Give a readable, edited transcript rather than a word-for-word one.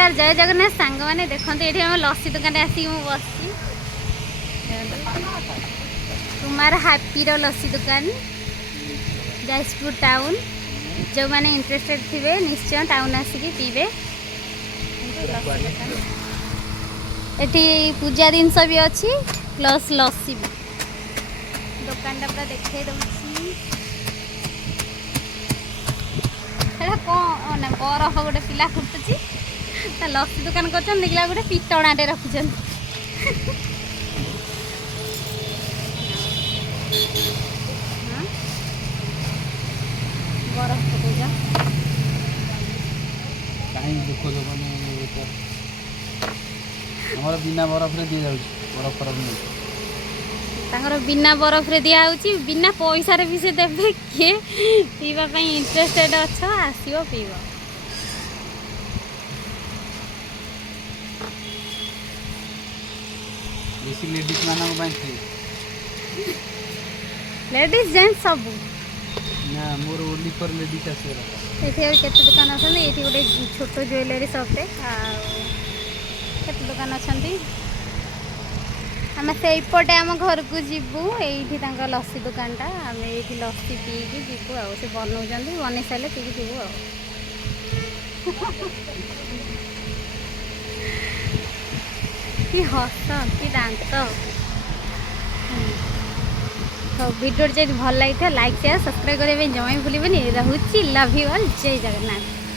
नमस्कार जय जगन्नाथ सांग मैंने देखते ये आम लस्सी दुकान आसिक बस कुमार हापी लस्सी दुकान जाजपुर टाउन जो मैंने इंटरेस्टेड थे निश्चय टाउन आसिक पीबे। ये पूजा जिनस भी अच्छी प्लस लस्सी भी दुकान पूरा देखे दूसरी कौन बरफ गोटे पिला फुटुची लस्सी दुकान कर देखला गोटे पितणाटे रखुन बरफ पकौच दुख हमारा बिना बरफ रे दी जाउछ बरफ बरफ नहीं तांकर बिना बरफ रे दिया होची बिना पैसा रे भी से देबे के पीवा पई इंटरेस्टेड अछ आसीओ पीबो। बेसी लेडीज मानक बाई फ्री लेडीज जेंट्स सब ना मोर ओनली फॉर लेडीज आसेरा एठी और केते दुकान अछन एठी गोटे छोटो ज्वेलरी शॉप टे आ केते दुकान अछंती आम से पटे आम घर को जीवु ये लस्सी दुकानटा आम ये लस्सी पीकी जीवु आ से बनाऊँ बन सारे पीकी जीवु कि हस कि दांत तो वीडियो जब भल लगी लाइक शेयर सब्सक्राइब करने जमा भूल रोचे लव यू ऑल जय जगन्नाथ।